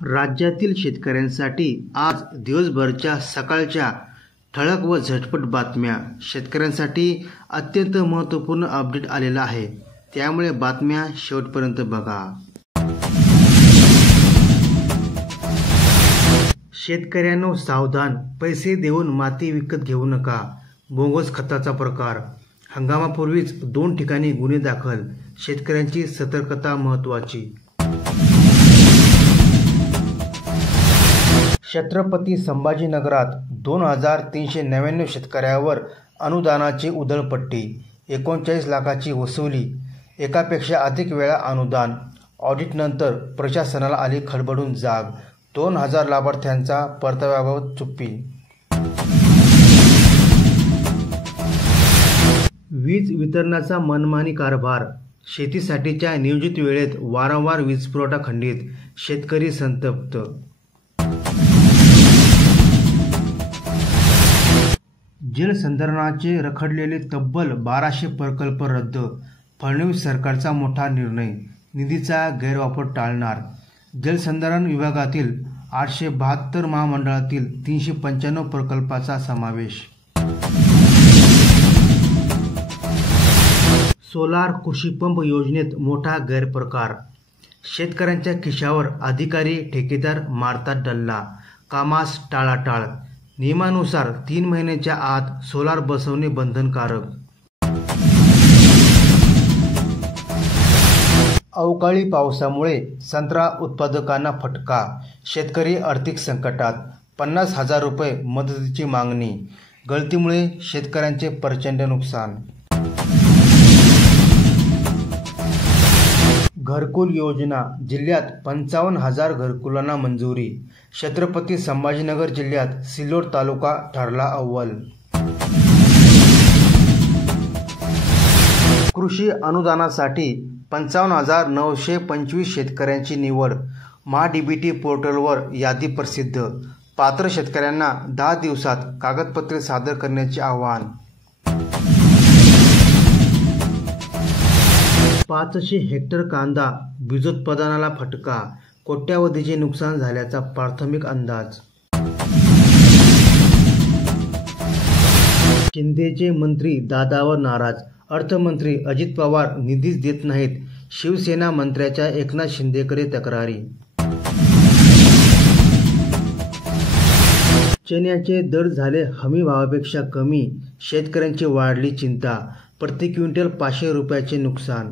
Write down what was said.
राज्यातील शेतकऱ्यांसाठी आज दिवसभरच्या सकाळच्या ठळक व झटपट बातम्या. शेतकऱ्यांसाठी अत्यंत महत्त्वपूर्ण अपडेट आलेला आहे, त्यामुळे बातम्या शेवटपर्यंत बघा. शेतकऱ्यांनो सावधान, पैसे देऊन माती विकत घेऊ नका. बोगस खताचा प्रकार. हंगामापूर्वीच 2 ठिकाणी गुन्हे दाखल. शेतकऱ्यांची सतर्कता महत्त्वाची. छत्रपती संभाजीनगरात 2399 शेतकऱ्यावर अनुदानाची उधळपट्टी. 39 लाखाची वसुली. एकापेक्षा अधिक वेळा अनुदान. ऑडिटनंतर प्रशासनाला आली खडबडून जाग. 2000 लाभार्थ्यांचा परताव्याबाबत चुप्पी. वीज वितरणाचा मनमानी कारभार. शेतीसाठीच्या नियोजित वेळेत वारंवार वीजपुरवठा खंडित. शेतकरी संतप्त. जलसंधारणाचे रखडलेले तब्बल 1200 प्रकल्प रद्द. फडणवीस सरकारचा मोठा निर्णय. निधीचा गैरवापर टाळणार. जलसंधारण विभागातील 872 महामंडळातील 395 प्रकल्पाचा समावेश. सोलार कृषीपंप योजनेत मोठा गैरप्रकार. शेतकऱ्यांच्या खिशावर अधिकारी ठेकेदार मारतात डल्ला. कामास टाळाटाळ. नियमानुसार 3 महिन्याच्या आत सोलार बसवणे बंधनकारक. अवकाळी पावसामुळे संत्रा उत्पादकांना फटका. शेतकरी आर्थिक संकटात. 50,000 रुपये मदतीची मागणी. गळतीमुळे शेतकऱ्यांचे प्रचंड नुकसान. घरकुल योजना. जिल्ह्यात 55,000 घरकुलांना मंजुरी. छत्रपती संभाजीनगर जिल्ह्यात सिल्लोड तालुका ठरला अव्वल. कृषी अनुदानासाठी 55,925 शेतकऱ्यांची निवड. महाडीबीटी पोर्टलवर यादी प्रसिद्ध. पात्र शेतकऱ्यांना 10 दिवसात कागदपत्रे सादर करण्याचे आवाहन. 500 हेक्टर कांदा बीजोत्पादनाला फटका. कोट्यावधीचे नुकसान झाल्याचा प्राथमिक अंदाज. शिंदेचे मंत्री दादावर नाराज. अर्थमंत्री अजित पवार निधीच देत नाहीत. शिवसेना मंत्र्याच्या एकनाथ शिंदेकडे तक्रारी. चण्याचे दर झाले हमी भावापेक्षा कमी. शेतकऱ्यांची वाढली चिंता. प्रति क्विंटल 500 रुपयाचे नुकसान.